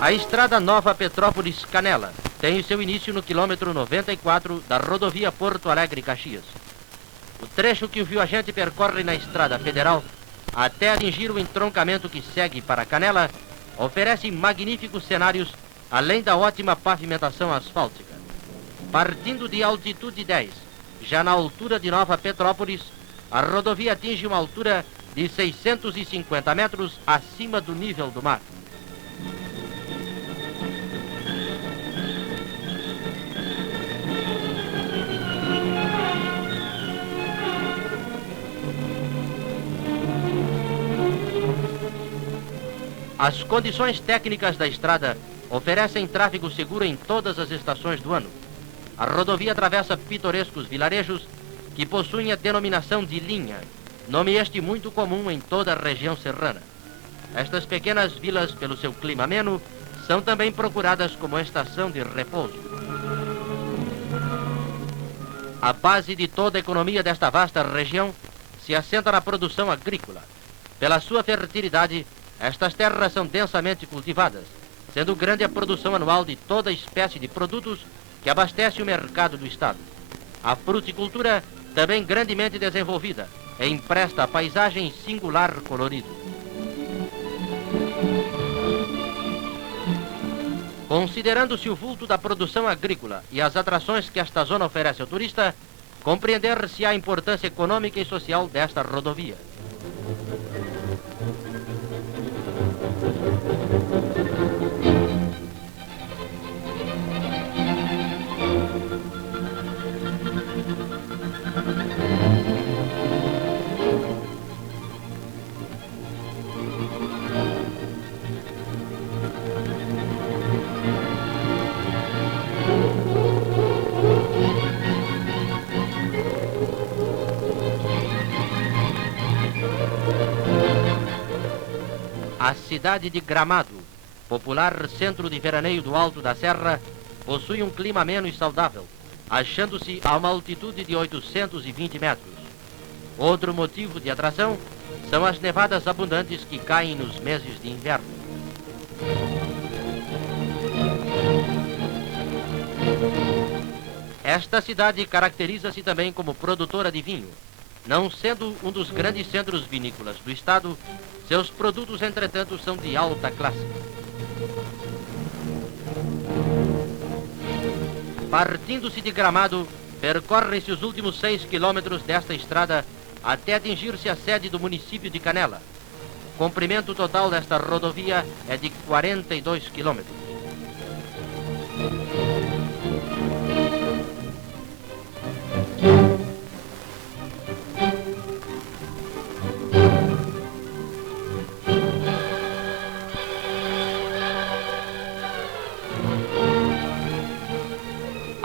A estrada Nova Petrópolis-Canela tem seu início no quilômetro 94 da rodovia Porto Alegre-Caxias. O trecho que o viajante percorre na estrada federal até atingir o entroncamento que segue para Canela oferece magníficos cenários, além da ótima pavimentação asfáltica. Partindo de altitude 10, já na altura de Nova Petrópolis, a rodovia atinge uma altura de 650 metros acima do nível do mar. As condições técnicas da estrada oferecem tráfego seguro em todas as estações do ano. A rodovia atravessa pitorescos vilarejos que possuem a denominação de linha, nome este muito comum em toda a região serrana. Estas pequenas vilas, pelo seu clima ameno, são também procuradas como estação de repouso. A base de toda a economia desta vasta região se assenta na produção agrícola. Pela sua fertilidade, estas terras são densamente cultivadas, sendo grande a produção anual de toda espécie de produtos que abastece o mercado do estado. A fruticultura, também grandemente desenvolvida, empresta à paisagem singular colorido. Considerando-se o vulto da produção agrícola e as atrações que esta zona oferece ao turista, compreender-se a importância econômica e social desta rodovia. A cidade de Gramado, popular centro de veraneio do Alto da Serra, possui um clima ameno e saudável, achando-se a uma altitude de 820 metros. Outro motivo de atração são as nevadas abundantes que caem nos meses de inverno. Esta cidade caracteriza-se também como produtora de vinho. Não sendo um dos grandes centros vinícolas do estado, seus produtos, entretanto, são de alta classe. Partindo-se de Gramado, percorrem-se os últimos 6 quilômetros desta estrada até atingir-se a sede do município de Canela. O comprimento total desta rodovia é de 42 quilômetros.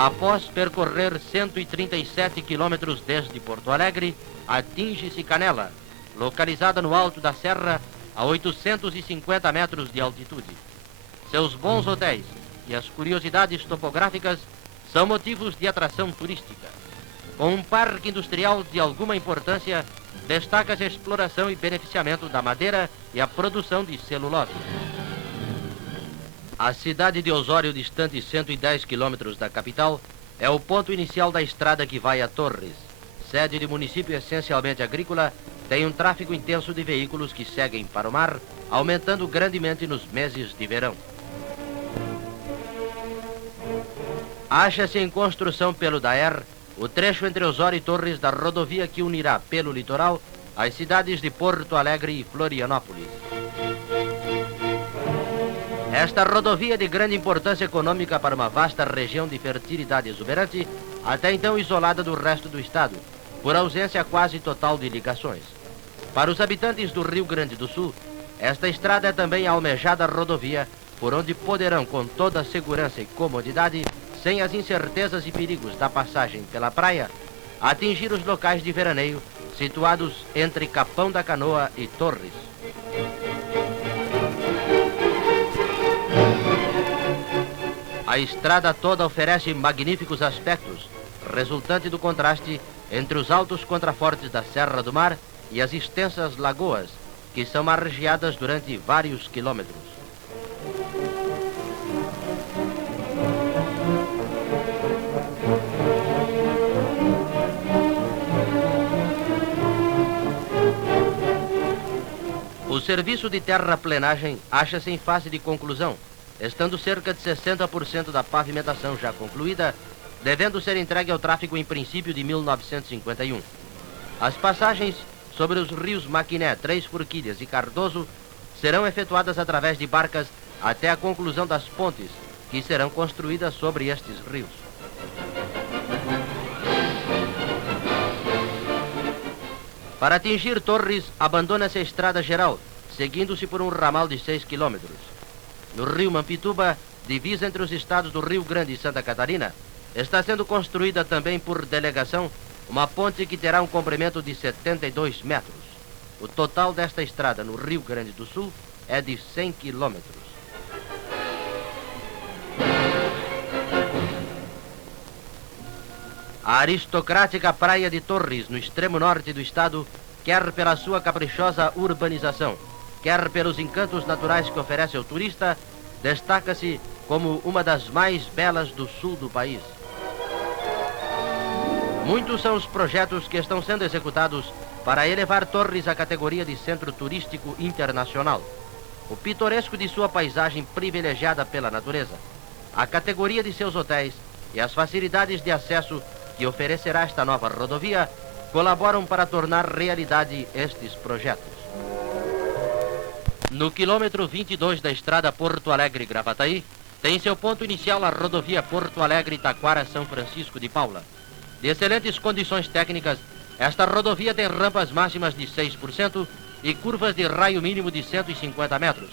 Após percorrer 137 quilômetros desde Porto Alegre, atinge-se Canela, localizada no alto da serra, a 850 metros de altitude. Seus bons hotéis e as curiosidades topográficas são motivos de atração turística. Com um parque industrial de alguma importância, destaca-se a exploração e beneficiamento da madeira e a produção de celulose. A cidade de Osório, distante 110 quilômetros da capital, é o ponto inicial da estrada que vai a Torres. Sede de município essencialmente agrícola, tem um tráfego intenso de veículos que seguem para o mar, aumentando grandemente nos meses de verão. Acha-se em construção pelo DAER o trecho entre Osório e Torres da rodovia que unirá pelo litoral as cidades de Porto Alegre e Florianópolis. Esta rodovia é de grande importância econômica para uma vasta região de fertilidade exuberante, até então isolada do resto do estado, por ausência quase total de ligações. Para os habitantes do Rio Grande do Sul, esta estrada é também a almejada rodovia por onde poderão, com toda a segurança e comodidade, sem as incertezas e perigos da passagem pela praia, atingir os locais de veraneio situados entre Capão da Canoa e Torres. A estrada toda oferece magníficos aspectos, resultante do contraste entre os altos contrafortes da Serra do Mar e as extensas lagoas, que são margeadas durante vários quilômetros. serviço de terraplenagem acha-se em fase de conclusão, estando cerca de 60% da pavimentação já concluída, devendo ser entregue ao tráfego em princípio de 1951. As passagens sobre os rios Maquiné, Três Forquilhas e Cardoso serão efetuadas através de barcas até a conclusão das pontes, que serão construídas sobre estes rios. Para atingir Torres, abandona-se a estrada geral, seguindo-se por um ramal de 6 quilômetros. No rio Mampituba, divisa entre os estados do Rio Grande e Santa Catarina, está sendo construída também por delegação uma ponte que terá um comprimento de 72 metros. O total desta estrada no Rio Grande do Sul é de 100 quilômetros. A aristocrática Praia de Torres, no extremo norte do estado, quer pela sua caprichosa urbanização, quer pelos encantos naturais que oferece ao turista, destaca-se como uma das mais belas do sul do país. Muitos são os projetos que estão sendo executados para elevar Torres à categoria de centro turístico internacional. O pitoresco de sua paisagem privilegiada pela natureza, a categoria de seus hotéis e as facilidades de acesso que oferecerá esta nova rodovia colaboram para tornar realidade estes projetos. No quilômetro 22 da estrada Porto Alegre-Gravataí, tem seu ponto inicial a rodovia Porto Alegre-Taquara-São Francisco de Paula. De excelentes condições técnicas, esta rodovia tem rampas máximas de 6% e curvas de raio mínimo de 150 metros,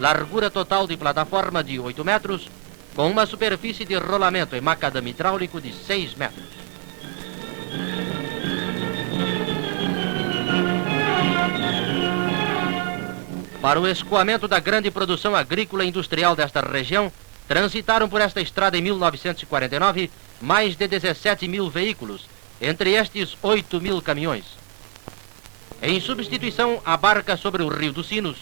largura total de plataforma de 8 metros, com uma superfície de rolamento em macadame hidráulico de 6 metros. Para o escoamento da grande produção agrícola e industrial desta região, transitaram por esta estrada em 1949 mais de 17 mil veículos, entre estes 8 mil caminhões. Em substituição à barca sobre o Rio dos Sinos,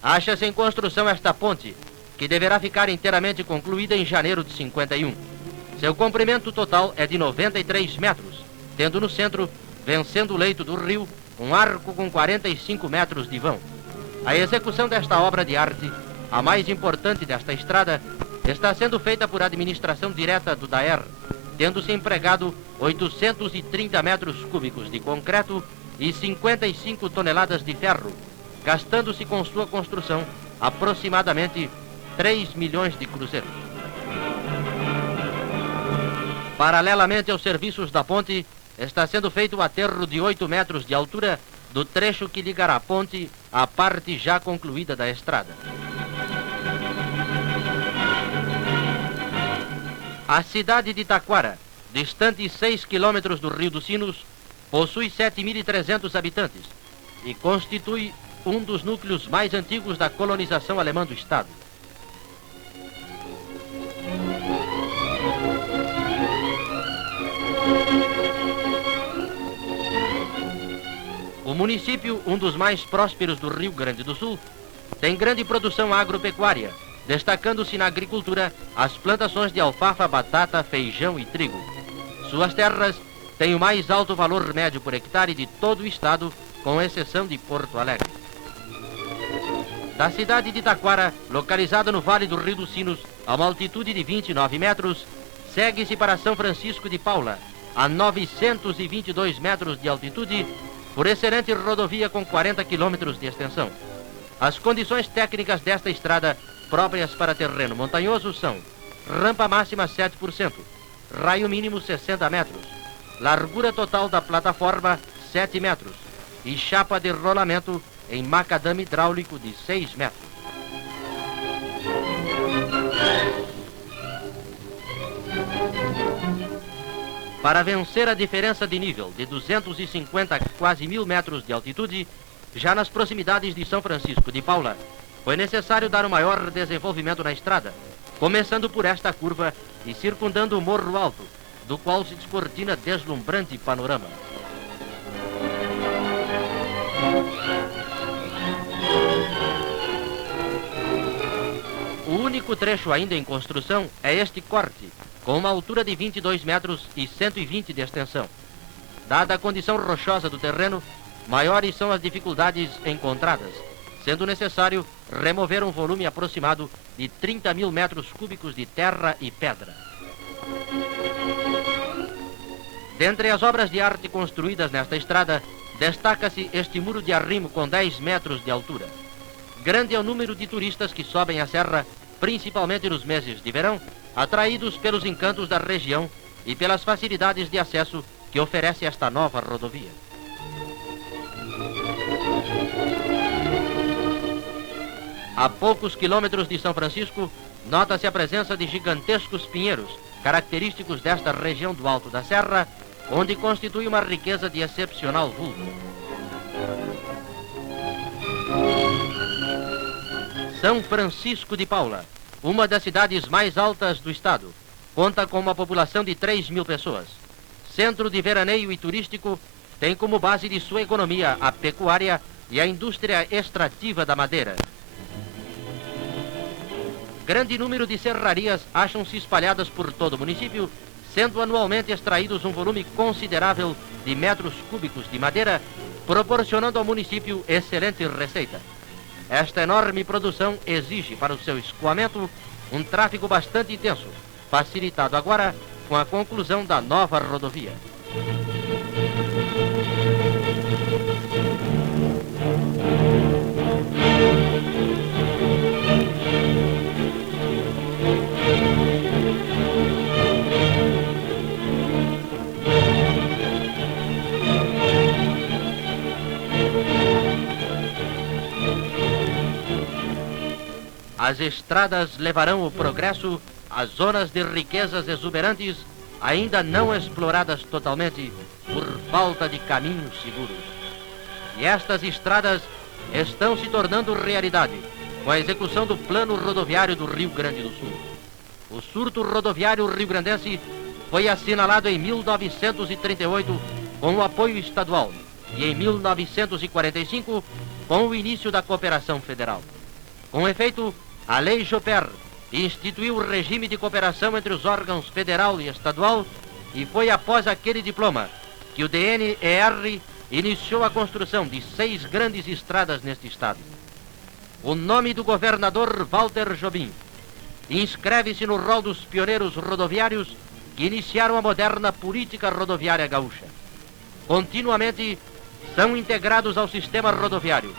acha-se em construção esta ponte, que deverá ficar inteiramente concluída em janeiro de 51. Seu comprimento total é de 93 metros, tendo no centro, vencendo o leito do rio, um arco com 45 metros de vão. A execução desta obra de arte, a mais importante desta estrada, está sendo feita por administração direta do DAER, tendo-se empregado 830 metros cúbicos de concreto e 55 toneladas de ferro, gastando-se com sua construção aproximadamente 3 milhões de cruzeiros. Paralelamente aos serviços da ponte, está sendo feito o aterro de 8 metros de altura do trecho que ligará a ponte à parte já concluída da estrada. A cidade de Taquara, distante 6 quilômetros do Rio dos Sinos, possui 7.300 habitantes e constitui um dos núcleos mais antigos da colonização alemã do estado. O município, um dos mais prósperos do Rio Grande do Sul, tem grande produção agropecuária, destacando-se na agricultura as plantações de alfafa, batata, feijão e trigo. Suas terras têm o mais alto valor médio por hectare de todo o estado, com exceção de Porto Alegre. Da cidade de Taquara, localizada no Vale do Rio dos Sinos, a uma altitude de 29 metros, segue-se para São Francisco de Paula, a 922 metros de altitude, por excelente rodovia com 40 quilômetros de extensão. As condições técnicas desta estrada, próprias para terreno montanhoso, são rampa máxima 7%, raio mínimo 60 metros, largura total da plataforma 7 metros e chapa de rolamento em macadame hidráulico de 6 metros. Para vencer a diferença de nível de 250 a quase 1.000 metros de altitude, já nas proximidades de São Francisco de Paula, foi necessário dar um maior desenvolvimento na estrada, começando por esta curva e circundando o Morro Alto, do qual se descortina deslumbrante panorama. O único trecho ainda em construção é este corte, com uma altura de 22 metros e 120 de extensão. Dada a condição rochosa do terreno, maiores são as dificuldades encontradas, sendo necessário remover um volume aproximado de 30 mil metros cúbicos de terra e pedra. Dentre as obras de arte construídas nesta estrada, destaca-se este muro de arrimo com 10 metros de altura. Grande é o número de turistas que sobem a serra, principalmente nos meses de verão, atraídos pelos encantos da região e pelas facilidades de acesso que oferece esta nova rodovia. A poucos quilômetros de São Francisco, nota-se a presença de gigantescos pinheiros, característicos desta região do Alto da Serra, onde constitui uma riqueza de excepcional vulto. São Francisco de Paula, uma das cidades mais altas do estado, conta com uma população de 3 mil pessoas. Centro de veraneio e turístico, tem como base de sua economia a pecuária e a indústria extrativa da madeira. Grande número de serrarias acham-se espalhadas por todo o município, sendo anualmente extraídos um volume considerável de metros cúbicos de madeira, proporcionando ao município excelente receita. Esta enorme produção exige para o seu escoamento um tráfego bastante intenso, facilitado agora com a conclusão da nova rodovia. As estradas levarão o progresso às zonas de riquezas exuberantes ainda não exploradas totalmente por falta de caminhos seguros. E estas estradas estão se tornando realidade com a execução do Plano Rodoviário do Rio Grande do Sul. O surto rodoviário rio-grandense foi assinalado em 1938 com o apoio estadual e em 1945 com o início da cooperação federal. Com efeito, a Lei Joper instituiu o regime de cooperação entre os órgãos federal e estadual e foi após aquele diploma que o DNER iniciou a construção de 6 grandes estradas neste estado. O nome do governador Walter Jobim inscreve-se no rol dos pioneiros rodoviários que iniciaram a moderna política rodoviária gaúcha. Continuamente são integrados ao sistema rodoviário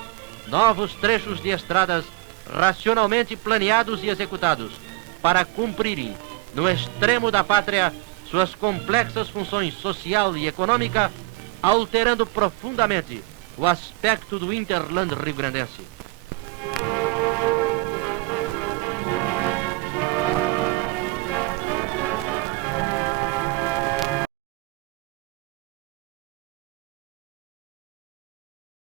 novos trechos de estradas racionalmente planeados e executados para cumprirem, no extremo da pátria, suas complexas funções social e econômica, alterando profundamente o aspecto do Interland rio-grandense.